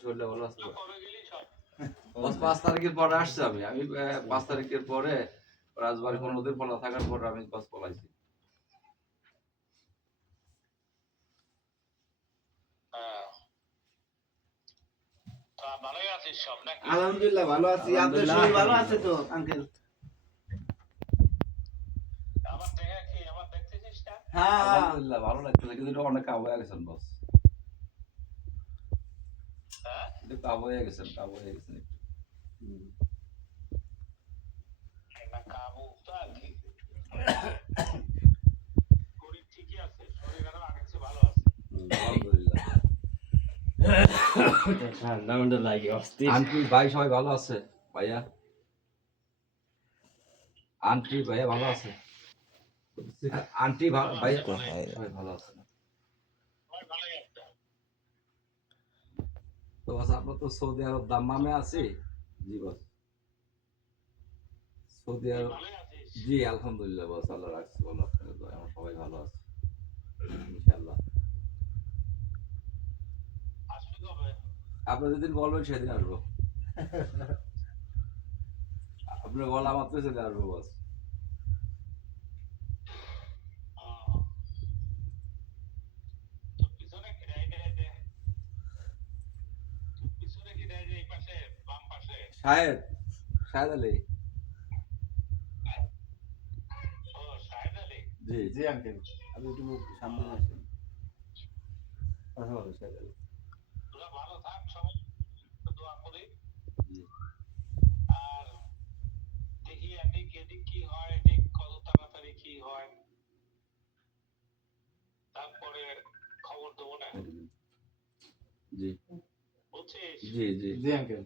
শরীরটা ভালো আছে বস 5 তারিখের পরে আসছে আমি 5 তারিখের পরে রাজবাড়ি 15 দিন পলা থাকার পর আমি বাস পলাইছি। আলহামদুলিল্লাহ ভালো আছি। আপনার শরীর ভালো আছে তো আঙ্কেল? হ্যাঁ আলহামদুলিল্লাহ ভালো লাগতেছে, কিন্তু এটা অনেক কাবু হয়ে গেছেন বস। একটু কাবু হয়ে গেছেন একটু। আলহামদুলিল্লাহ। আন্টি ভাই সবাই ভালো আছে? ভাইয়া আন্টি ভাইয়া ভালো আছে? আন্টি ভাইয়া সবাই ভালো আছে? তো বস আপনার তো সৌদি আরব দাম্মামে আছি। জি বস, সৌদি আরব। জি আলহামদুলিল্লাহ বস, আল্লাহ রাখছি ভালো, আপনাদের দয়ায় আমরা সবাই ভালো আছি ইনশাআল্লাহ। আপনি যেদিন বলবেন সেদিন আসবো। আপনি বলা মাত্র সেদিন আসবো বস। শাহেদ শাহেদ আলী। জি জি আঙ্কেল, আপনি একটু সামনে আসেন। কথা বলো শাহেদ আলী। জি জি জি জি জি আঙ্কেল।